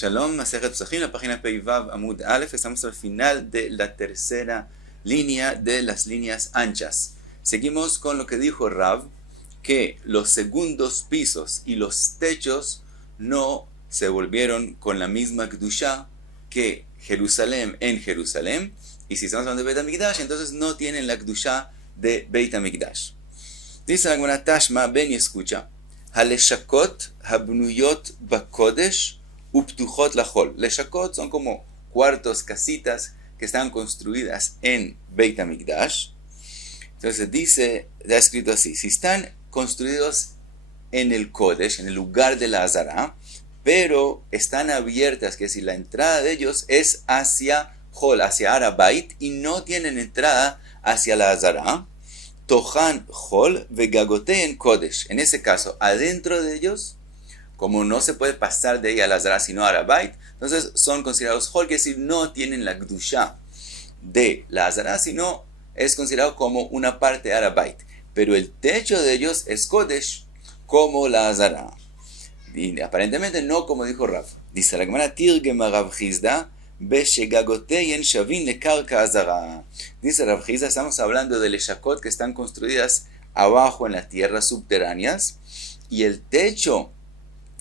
Shalom, Masechet Pesachim, la página Peivav Amud Aleph. Estamos al final de la tercera línea de las líneas anchas. Seguimos con lo que dijo Rav, que los segundos pisos y los techos no se volvieron con la misma Kedushá que Jerusalén en Jerusalén. Y si estamos hablando de Beit HaMikdash, entonces no tienen la Kedushá de Beit HaMikdash. Dice la Gemara Tashma, ven y escucha. Haleshakot habnuyot bakodesh uptuchot lachol. Leshakot son como cuartos, casitas que están construidas en Beit HaMikdash. Entonces dice, está escrito así, si están construidos en el Kodesh, en el lugar de la Azara, pero están abiertas, que si la entrada de ellos es hacia Hol, hacia Arabait, y no tienen entrada hacia la Azara, Tohan Hol vegagoteen Kodesh. En ese caso, adentro de ellos, como no se puede pasar de ella a la Azara sino a Arabait, entonces son considerados Hol, que es decir, no tienen la Kedushá de la Azara, sino es considerado como una parte de Arabait. Pero el techo de ellos es Kodesh, como la Azara. Y aparentemente no como dijo Rav. Dice la Gemara, Tirgema Rav Chizda, Beshegagoteyen Shavin Lekarka Azara. Dice Rav Chizda, estamos hablando de leshakot que están construidas abajo en las tierras subterráneas, y el techo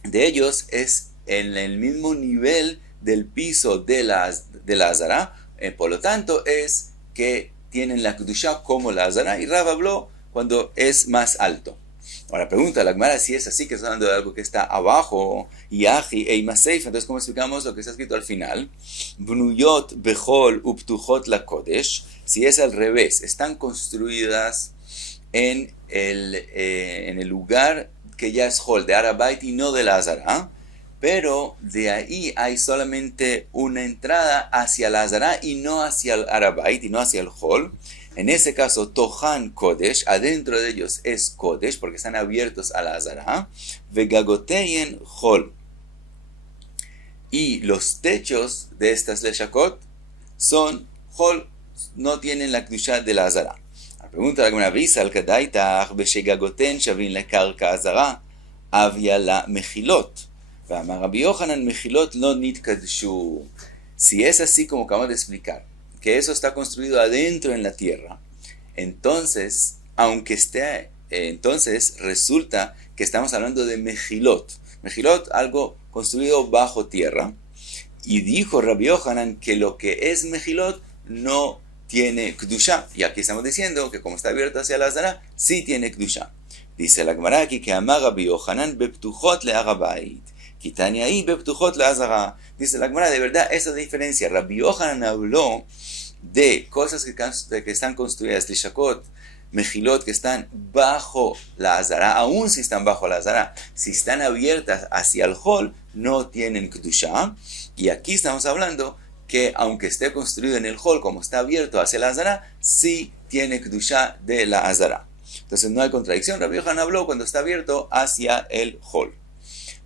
de ellos es en el mismo nivel del piso de la Azara, por lo tanto es que tienen la Kedushá como la Azara, y Rav habló cuando es más alto. Ahora pregunta la Gemara si es así, que está hablando de algo que está abajo, Yahi e Imaseif. Entonces, ¿cómo explicamos lo que está escrito al final? Bnuyot bechol uptuchot la kodesh. Si es al revés, están construidas en el lugar que ya es Hol, de Arabait y no de la Azara, pero de ahí hay solamente una entrada hacia la Azara y no hacia el Arabait y no hacia el Hol. En ese caso, Tohan Kodesh, adentro de ellos es Kodesh, porque están abiertos a la Azara, Vegagoteyen Hol. Y los techos de estas leshakot son Hol, no tienen la Kedushá de la Azara. La pregunta de alguna vez, al Kadaitach, Beshegagoten Shavin la Karka Azara, Avia la Mechilot. Rabbi Yochanan Mechilot lo nitkadshu. Si es así como acabamos de explicar, que eso está construido adentro en la tierra, entonces, entonces resulta que estamos hablando de Mechilot. Mechilot, algo construido bajo tierra. Y dijo Rabbi Yochanan que lo que es Mechilot no tiene Kedushá. Y aquí estamos diciendo que como está abierto hacia la Azara, sí tiene Kedushá. Dice la Gemara aquí que amar Rabbi Yochanan beptuchot le Arabait. Kitania ahí beptuchot le Azara. Dice la Gemara, de verdad, esa diferencia. Rabbi Yochanan habló de cosas que están construidas, leshakot, mejilot, que están bajo la Azara, aún si están bajo la Azara, si están abiertas hacia el Hol, no tienen Kedushá. Y aquí estamos hablando que aunque esté construido en el Hol, como está abierto hacia la Azara, sí tiene Kedushá de la Azara. Entonces no hay contradicción. Rabbi Yochanan habló cuando está abierto hacia el Hol.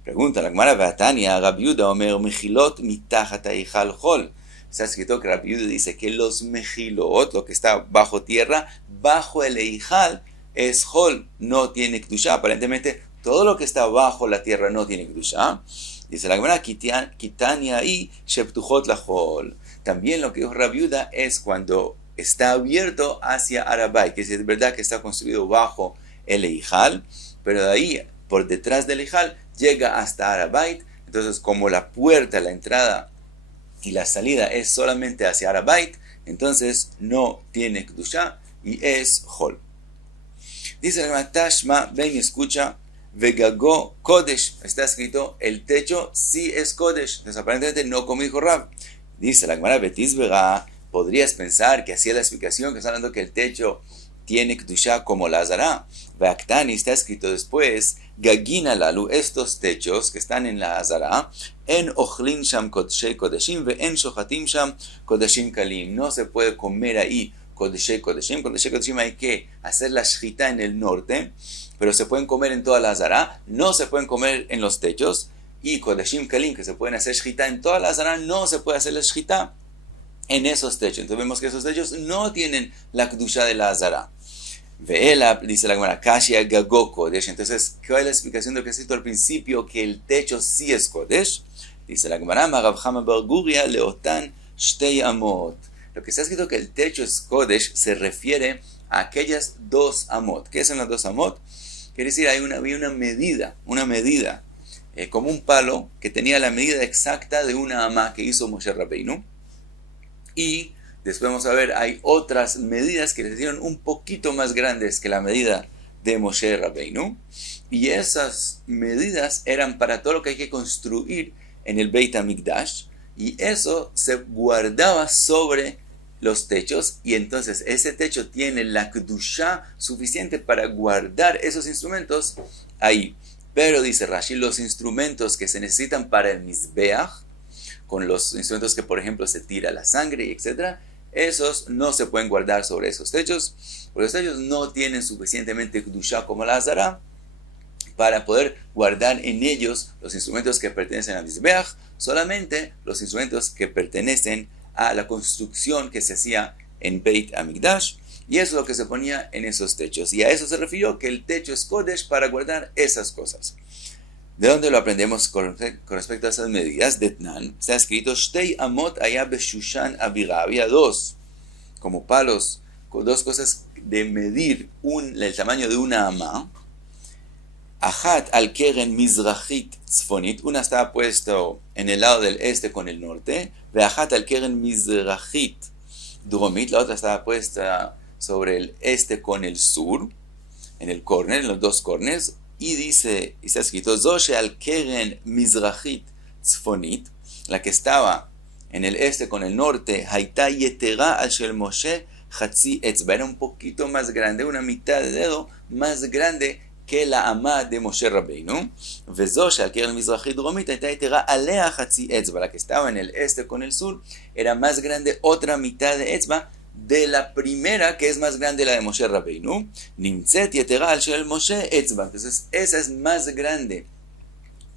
Pregunta la Gemara, Vatania, Rabbi Yehuda omer mejilot mitachat ha'eichal Hol. Está escrito que Rabbi Yehuda dice que los mejilot, lo que está bajo tierra, bajo el eijal, es Hol, no tiene Kedushá. Aparentemente, todo lo que está bajo la tierra no tiene Kedushá. Dice la Gemara, Kitania y Sheptuchot la Hol. También lo que dijo Rabbi Yehuda es cuando está abierto hacia Arabait, que es verdad que está construido bajo el eijal, pero de ahí, por detrás del eijal, llega hasta Arabait. Entonces, como la puerta, la entrada y la salida es solamente hacia Arabait, entonces no tiene Kedushá y es Hol. Dice la Tashma, ven y escucha, Vegago Kodesh, está escrito, el techo sí es Kodesh, entonces aparentemente no como dijo Rav. Dice la Gemara Betisbega, podrías pensar que así es la explicación, que está hablando que el techo tiene Kedushá como la Azara. Veaktani, está escrito después, Gagina Lalu, estos techos que están en la Azara, en Ochlin Sham Kodshei Kodeshim, ve en Shohatim Sham Kodeshim Kalim. No se puede comer ahí Kodeshei Kodeshim. Kodeshei Kodeshim hay que hacer la shchita en el norte, pero se pueden comer en toda la Azara, no se pueden comer en los techos. Y Kodeshim Kalim, que se pueden hacer shchita en toda la Azara, no se puede hacer la shchita en esos techos. Entonces vemos que esos techos no tienen la Kedushá de la Azara. Veela, dice la Gemara, Kashia Gago Kodesh. Entonces, ¿cuál es la explicación de lo que he escrito al principio? Que el techo sí es Kodesh. Dice la Gemara, Rav Chama bar Guria leotan shtei amot. Lo que está escrito que el techo es Kodesh se refiere a aquellas 2 amot. ¿Qué son las 2 amot? Quiere decir, había una medida, como un palo que tenía la medida exacta de una amá que hizo Moshe Rabbeinu. Y después vamos a ver, hay otras medidas que les hicieron un poquito más grandes que la medida de Moshe Rabbeinu. Y esas medidas eran para todo lo que hay que construir en el Beit HaMikdash. Y eso se guardaba sobre los techos, y entonces ese techo tiene la Kedushá suficiente para guardar esos instrumentos ahí. Pero dice Rashi, los instrumentos que se necesitan para el Mizbeach, con los instrumentos que por ejemplo se tira la sangre, etc., esos no se pueden guardar sobre esos techos, porque los techos no tienen suficientemente Kedushá como la Azara para poder guardar en ellos los instrumentos que pertenecen al Mizbeach, solamente los instrumentos que pertenecen a la construcción que se hacía en Beit HaMikdash, y eso es lo que se ponía en esos techos, y a eso se refirió que el techo es Kodesh para guardar esas cosas. ¿De dónde lo aprendemos con respecto a esas medidas? De Tnan, está escrito, Shtei amot haya beshushan abira, había 2, como palos, con 2 cosas de medir el tamaño de una amá. Achat al keren mizrachit tzfonit, una estaba puesto en el lado del este con el norte, ve achat al keren mizrachit dromit, la otra estaba puesta sobre el este con el sur, en el corner, en los 2 corners, y dice, y está escrito, Zoshe al keren mizrachit tzfonit, la que estaba en el este con el norte, haita yetera al shel Moshe chatzi etzba, era un poquito más grande, una mitad de dedo más grande que la amá de Moshe Rabbeinu. Vezoshe al keren mizrachit dromit haita yetera alea chatzi etzba, la que estaba en el este con el sur, era más grande otra mitad de etzba de la primera, que es más grande, la de Moshe Rabbeinu. Nimtzet yetera al shel Moshe etzba, entonces esa es más grande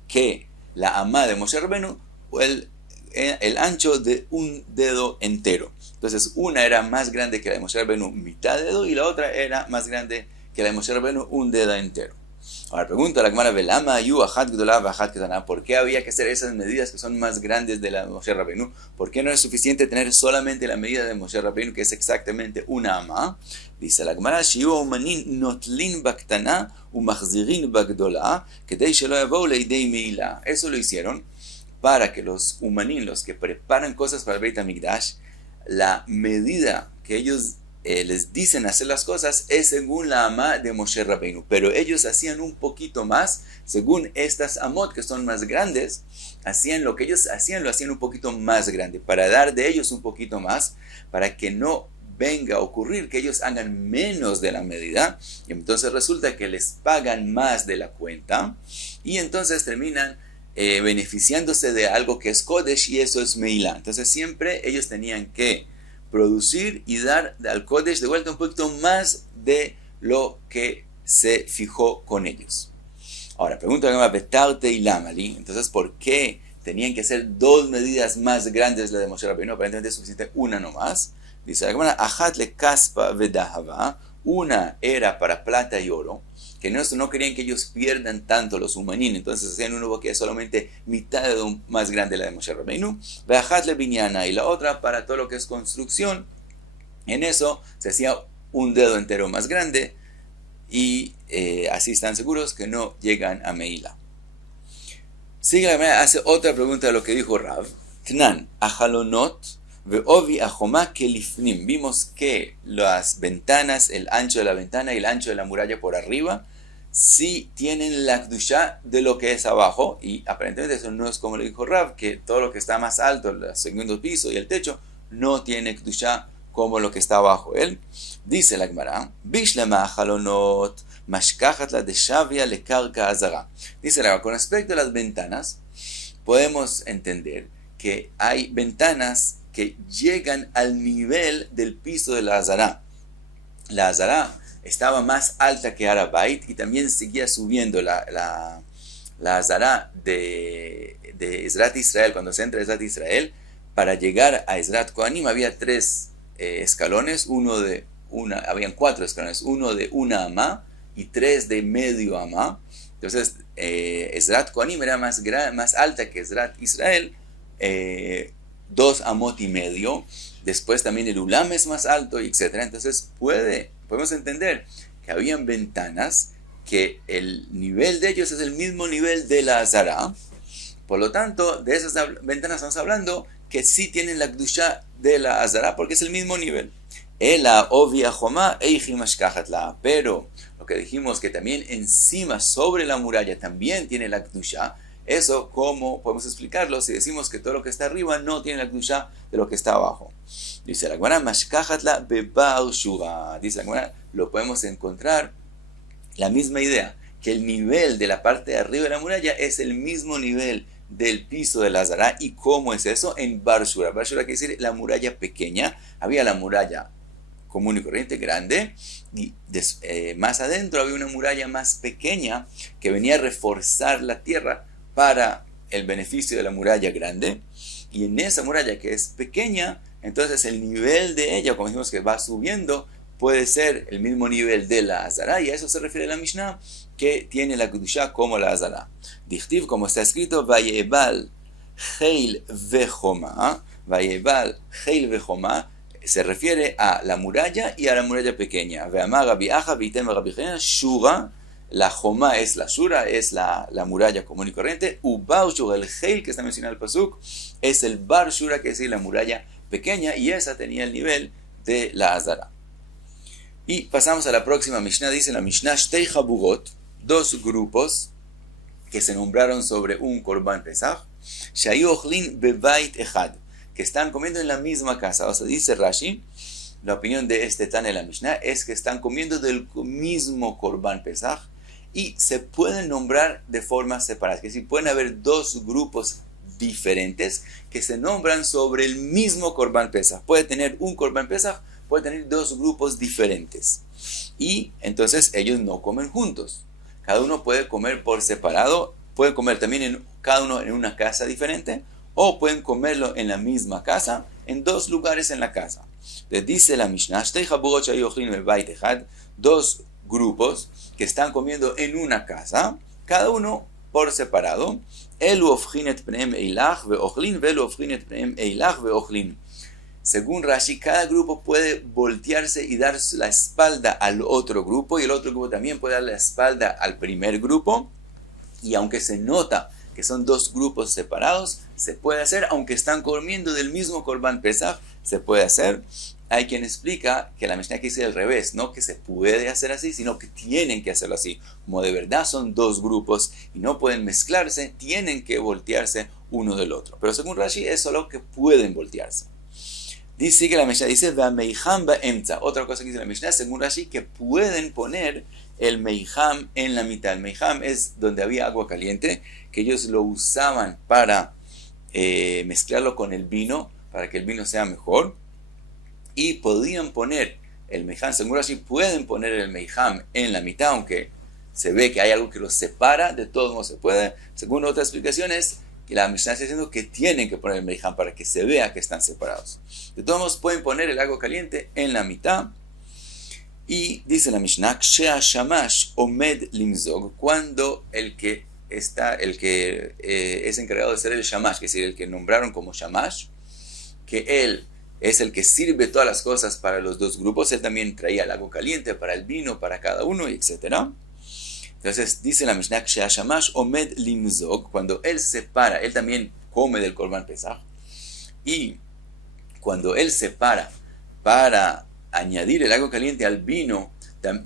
que la amá de Moshe Rabbeinu, el ancho de un dedo entero. Entonces una era más grande que la de Moshe Rabbeinu, mitad de dedo, y la otra era más grande que la de Moshe Rabbeinu, un dedo entero. Ahora pregunta la Gemara, Velama ayu achat gdolah v'achat ketana, ¿por qué había que hacer esas medidas que son más grandes de la de Moshe Rabbeinu? ¿Por qué no es suficiente tener solamente la medida de Moshe Rabbeinu, que es exactamente una amá? Dice la Gemara, shiu umanin notlin baktana umachzirin bagdolah kedei shelo yavou leidei meila. Eso lo hicieron para que los umanim, los que preparan cosas para el Beit HaMikdash, la medida que ellos les dicen hacer las cosas es según la amá de Moshe Rabbeinu, pero ellos hacían un poquito más, según estas amot que son más grandes, hacían lo que ellos hacían, lo hacían un poquito más grande, para dar de ellos un poquito más, para que no venga a ocurrir que ellos hagan menos de la medida, y entonces resulta que les pagan más de la cuenta, y entonces terminan beneficiándose de algo que es Kodesh, y eso es Meilá. Entonces siempre ellos tenían que producir y dar al Kodesh de vuelta un poquito más de lo que se fijó con ellos. Ahora, pregunta que Betarte y Lamali, entonces, ¿por qué tenían que hacer 2 medidas más grandes la de Moshe Rabbeinu? Aparentemente es suficiente una nomás. Dice la Gemara, Ajat le kaspa vedahava, una era para plata y oro, que no querían que ellos pierdan tanto los humanín, entonces hacían uno que es solamente mitad de más grande la de Moshe Rabbeinu, Ve'achat le binyana, y la otra para todo lo que es construcción, en eso se hacía un dedo entero más grande, y así están seguros que no llegan a Meila. Sigue la manera, hace otra pregunta de lo que dijo Rav, Tnan, ajalonot, ve'ovi ajomá kelifnim. Vimos que las ventanas, el ancho de la ventana y el ancho de la muralla por arriba, sí tienen la Kedushá de lo que es abajo, y aparentemente eso no es como le dijo Rav, que todo lo que está más alto, el segundo piso y el techo, no tiene Kedushá como lo que está abajo. Él dice la Gemara, Bishlema ajalonot, mashkachat la deshavia le karka azara. Dice la Gemara, con respecto a las ventanas, podemos entender que hay ventanas que llegan al nivel del piso de la Azara. La Azara estaba más alta que Arabait y también seguía subiendo la Azara de Ezrat Israel. Cuando se entra a Ezrat Israel, para llegar a Ezrat Kohanim había 3 escalones, habían 4 escalones, uno de una amá y 3 de medio amá. Entonces, Ezrat Kohanim era más alta que Ezrat Israel, 2 amot y medio. Después también el Ulam es más alto, etc. Entonces, podemos entender que habían ventanas que el nivel de ellos es el mismo nivel de la Azara. Por lo tanto, de esas ventanas estamos hablando que sí tienen la Kedusha de la Azara porque es el mismo nivel. Ela ovia joma eijimashkajatla. Pero lo que dijimos que también encima, sobre la muralla, también tiene la Kedusha. Eso, ¿cómo podemos explicarlo si decimos que todo lo que está arriba no tiene la Kedusha de lo que está abajo? Dice la Gemara, mashkajatla bebaal shura. Dice la Gemara, lo podemos encontrar la misma idea, que el nivel de la parte de arriba de la muralla es el mismo nivel del piso de la Azara. ¿Y cómo es eso? En Bar Shura. Bar Shura quiere decir la muralla pequeña. Había la muralla común y corriente, grande, y más adentro había una muralla más pequeña que venía a reforzar la tierra para el beneficio de la muralla grande. Y en esa muralla que es pequeña, entonces el nivel de ella, como dijimos que va subiendo, puede ser el mismo nivel de la Azara, y a eso se refiere la Mishnah, que tiene la Kedusha como la Azara. Dichtiv, como está escrito, Vayebal Heil Vejoma, Vayebal Heil Vejoma, se refiere a la muralla y a la muralla pequeña. Ve'amar Rabbi Acha v'item Rabbi Chanina Shura, la Joma es la Shura, es la muralla común y corriente. Ubar Shura, el Heil que está mencionado en el Pasuk, es el Bar Shura, que es decir, la muralla pequeña, y esa tenía el nivel de la Azara. Y pasamos a la próxima Mishnah. Dice la Mishnah, Shtei Chaburot, 2 grupos que se nombraron sobre un Korban Pesach, Shayu Ochlin Bebait Echad, que están comiendo en la misma casa. O sea, dice Rashi, la opinión de este Tana de la Mishnah es que están comiendo del mismo Korban Pesach y se pueden nombrar de forma separada. Es decir, pueden haber 2 grupos diferentes que se nombran sobre el mismo Korban Pesach. Puede tener un Korban Pesach, puede tener 2 grupos diferentes. Y entonces ellos no comen juntos. Cada uno puede comer por separado, puede comer también cada uno en una casa diferente, o pueden comerlo en la misma casa, en 2 lugares en la casa. Les dice la Mishnah, 2 grupos que están comiendo en una casa, cada uno por separado. Según Rashi, cada grupo puede voltearse y dar la espalda al otro grupo, y el otro grupo también puede dar la espalda al primer grupo. Y aunque se nota que son 2 grupos separados, se puede hacer, aunque están comiendo del mismo Korban Pesach, se puede hacer. Hay quien explica que la Mishnah dice al revés, no que se puede hacer así, sino que tienen que hacerlo así. Como de verdad son 2 grupos y no pueden mezclarse, tienen que voltearse uno del otro. Pero según Rashi es solo que pueden voltearse. Dice que la Mishnah dice, otra cosa que dice la Mishnah, según Rashi, que pueden poner el meijam en la mitad. El meijam es donde había agua caliente, que ellos lo usaban para mezclarlo con el vino, para que el vino sea mejor. Y podían poner el meijam, según Rashi, pueden poner el meijam en la mitad, aunque se ve que hay algo que los separa, de todos modos se puede. Según otras explicaciones, que la Mishnah está diciendo que tienen que poner el meijam para que se vea que están separados. De todos modos, pueden poner el agua caliente en la mitad. Y dice la Mishnah, Kshe'a shamash omed limzog, cuando el que es encargado de ser el shamash, que es decir, el que nombraron como shamash, que él es el que sirve todas las cosas para los 2 grupos, él también traía el agua caliente para el vino, para cada uno, etc. Entonces dice la Mishnah, Kshe'a shamash omed limzog, cuando él separa, él también come del Korban Pesach, y cuando él separa para añadir el agua caliente al vino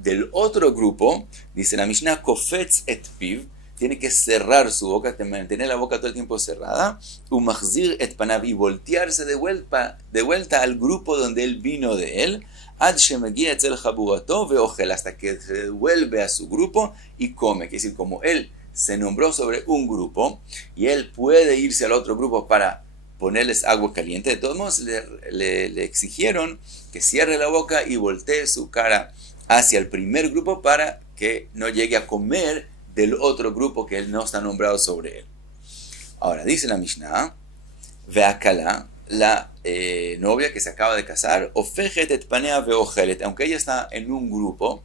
del otro grupo, dice la Mishnah, Kofetz et piv, tiene que cerrar su boca, mantener la boca todo el tiempo cerrada, Umachzir et panav, y voltearse de vuelta al grupo donde él vino de él, Ad shemegia etzel chaburato veochel, hasta que se devuelve a su grupo y come. Es decir, como él se nombró sobre un grupo y él puede irse al otro grupo para ponerles agua caliente, de todos modos le exigieron que cierre la boca y voltee su cara hacia el primer grupo para que no llegue a comer del otro grupo que él no está nombrado sobre él. Ahora, dice la Mishnah, Ve'akala, la novia que se acaba de casar, Ofejet et panea veochelet, aunque ella está en un grupo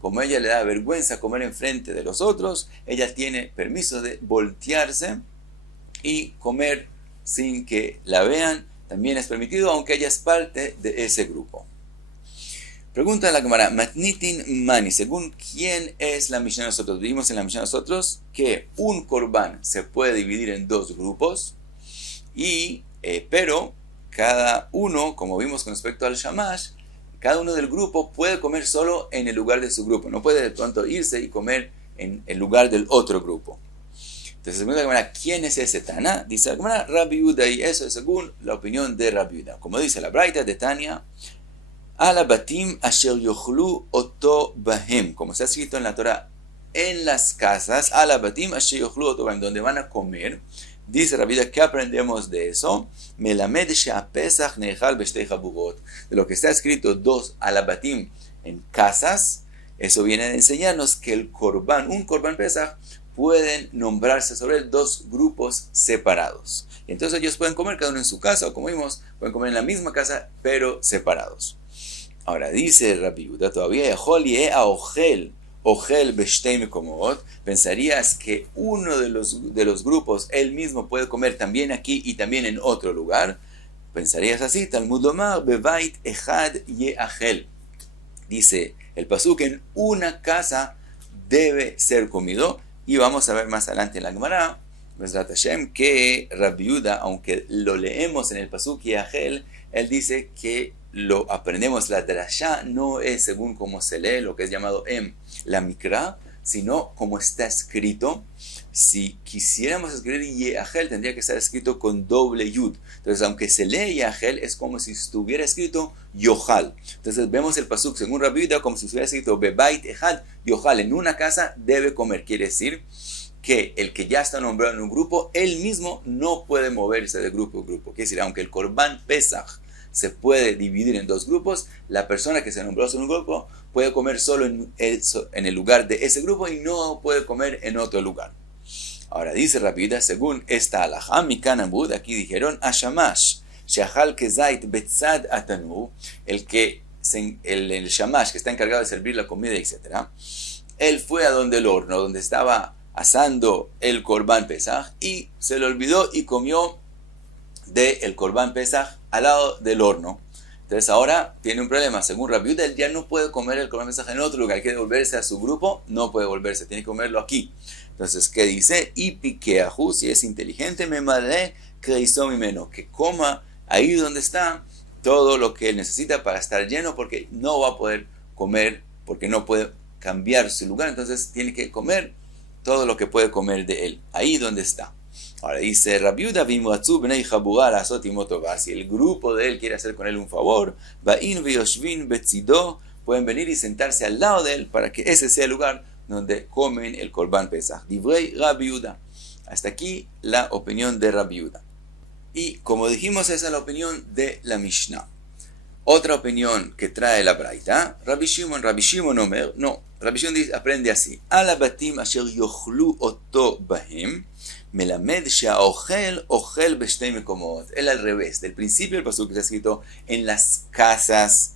como ella le da vergüenza comer enfrente de los otros, ella tiene permiso de voltearse y comer sin que la vean. También es permitido, aunque ella es parte de ese grupo. Pregunta la Gemara, Matnitin Mani, según quién es la Mishnah de nosotros. Vimos en la Mishnah de nosotros que un Korban se puede dividir en dos grupos, pero cada uno, como vimos con respecto al Shamash, cada uno del grupo puede comer solo en el lugar de su grupo. No puede de pronto irse y comer en el lugar del otro grupo. Entonces, según la Gemara, ¿quién es ese Tana? Dice la Gemara, Rabbi Yehuda, y eso es según la opinión de Rabbi Yehuda. Como dice la Braita de Tania, Ala batim asher yochlu oto bahem, como está escrito en la Torah, en las casas, Ala batim asher yochlu oto bahem, donde van a comer. Dice Rabbi Yehuda, ¿qué aprendemos de eso? Melamed she'apesach nechal beshtei chabuvot. De lo que está escrito, dos alabatim en casas, eso viene a enseñarnos que el korban, un korban pesach, pueden nombrarse sobre él dos grupos separados. Y entonces ellos pueden comer cada uno en su casa, o como vimos, pueden comer en la misma casa, pero separados. Ahora dice Rabbi Yehuda todavía, Ojel beshtei mekomot, pensarías que uno de los grupos, él mismo puede comer también aquí y también en otro lugar. Pensarías así, Talmud lomar bebait echad yeachel. Dice el pasuk, en una casa debe ser comido. Y vamos a ver más adelante en la Gemara, Bezrat Hashem, que Rabbi Yehuda, aunque lo leemos en el pasuk yeachel, él dice que lo aprendemos, la drashá no es según como se lee, lo que es llamado la mikra, sino como está escrito. Si quisiéramos escribir yeachel, tendría que estar escrito con doble yud. Entonces, aunque se lee yeachel, es como si estuviera escrito yochal. Entonces, vemos el pasuk según Rabbi Yehuda como si estuviera escrito bebait echad yochal. En una casa debe comer. Quiere decir que el que ya está nombrado en un grupo, él mismo no puede moverse de grupo a grupo. Quiere decir, aunque el korban pesach se puede dividir en dos grupos, la persona que se nombró en un grupo puede comer solo en el lugar de ese grupo y no puede comer en otro lugar. Ahora dice Rabbi Yehuda, según esta halajá, Mikan Amud, aquí dijeron, Ashamash, Shachal Kezait Betzad Atanu, el Shamash que está encargado de servir la comida, etc. Él fue a donde el horno, donde estaba asando el Korban Pesach, y se le olvidó y comió del Korban Pesach al lado del horno. Entonces ahora tiene un problema. Según Rabbi Yehuda, él ya no puede comer el Korban Pesach en otro lugar. Hay que devolverse a su grupo. No puede volverse, tiene que comerlo aquí. Entonces, ¿qué dice? Y piqueahu, si es inteligente, me madre creizó mi meno, que coma ahí donde está todo lo que él necesita para estar lleno, porque no va a poder comer, porque no puede cambiar su lugar. Entonces tiene que comer todo lo que puede comer de él, ahí donde está. Ahora dice Rabbi Yehuda, si el grupo de él quiere hacer con él un favor, pueden venir y sentarse al lado de él para que ese sea el lugar donde comen el Korban Pesach. Divrei Rabbi Yehuda. Hasta aquí la opinión de Rabbi Yehuda. Y como dijimos, esa es la opinión de la Mishnah. Otra opinión que trae la Braita, Rabbi Shimon Omer, no, Rabbi Shimon aprende así, Ala batim asher yochlu oto bahem, melamed she'aochel ochel beshtei mekomot. Él al revés, del principio del pasuk que está escrito, en las casas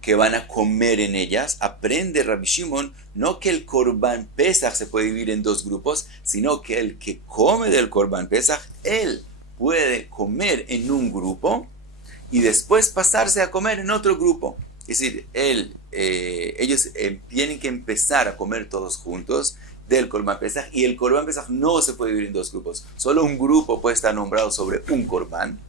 que van a comer en ellas, aprende Rabbi Shimon, no que el Korban Pesach se puede dividir en dos grupos, sino que el que come del Korban Pesach, él puede comer en un grupo y después pasarse a comer en otro grupo. Es decir, ellos tienen que empezar a comer todos juntos del Korban Pesach, y el Korban Pesach no se puede dividir en dos grupos. Solo un grupo puede estar nombrado sobre un Korban,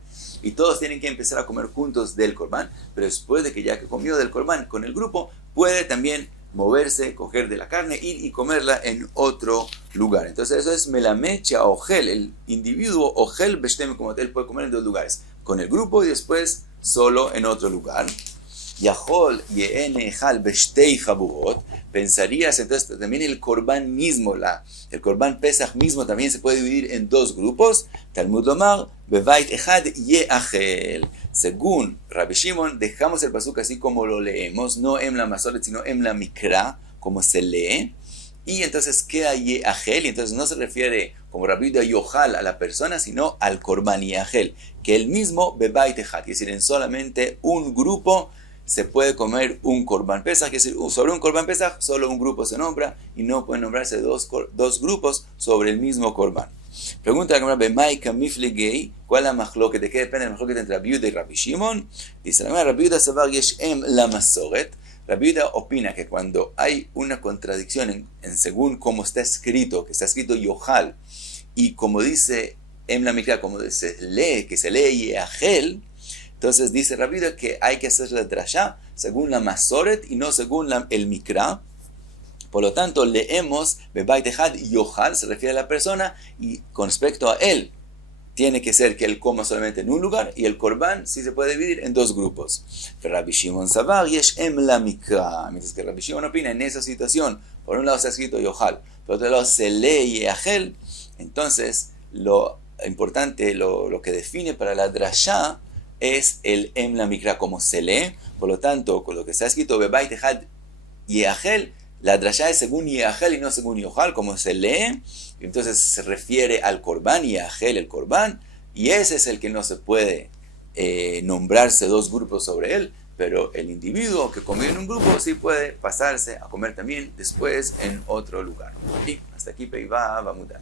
y todos tienen que empezar a comer juntos del Korban, pero después de que ya que comió del Korban con el grupo, puede también moverse, coger de la carne, ir y comerla en otro lugar. Entonces eso es melamecha ojel, el individuo ojel bestem, como él puede comer en dos lugares, con el grupo y después solo en otro lugar. Yahol yeene ejal beshtei chabuvot. Pensarías entonces también el Korban mismo, el Korban Pesach mismo también se puede dividir en dos grupos. Talmud lomar bebait echad yeachel. Según Rabbi Shimon, dejamos el pasuk así como lo leemos, no en la masoret, sino en la mikra, como se lee. Y entonces queda yeachel, y entonces no se refiere como Rabbi Yehuda yochal a la persona, sino al Korban yeachel, que el mismo bebait echad, es decir, en solamente un grupo se puede comer un Korban Pesach, que es decir, sobre un Korban Pesach solo un grupo se nombra y no pueden nombrarse dos grupos sobre el mismo Korban. Pregunta la Gemara, Maika Miflegei, ¿cuál es la mahloket? ¿De qué depende la mahloket entre Rabbi Yehuda y Rabbi Shimon? Dice la Gemara, Rabbi Yehuda savar yesh la masoret. Rabbi Yehuda opina que cuando hay una contradicción en según cómo está escrito, que está escrito Yohal, y como dice la mikra, como se lee Yeahel, entonces dice Rabbi Yehuda que hay que hacer la drasha según la masoret y no según el mikra. Por lo tanto, leemos Bebait Echad Yohal, se refiere a la persona, y con respecto a él, tiene que ser que él coma solamente en un lugar, y el Korban sí se puede dividir en dos grupos. Rabbi Shimon Savar Yesh la mikra. Mientras que Rabbi Shimon opina en esa situación, por un lado se ha escrito Yohal, por otro lado se lee Yeahel, entonces lo importante, lo que define para la drasha es el la mikra, como se lee. Por lo tanto, con lo que se ha escrito Bebait Echad Yeahel, la drasha es según Yeahel y no según Yohal, como se lee, y entonces se refiere al Korban, Yeahel, el Korban, y ese es el que no se puede nombrarse dos grupos sobre él, pero el individuo que comió en un grupo sí puede pasarse a comer también después en otro lugar. Y hasta aquí Peiva va a mudar.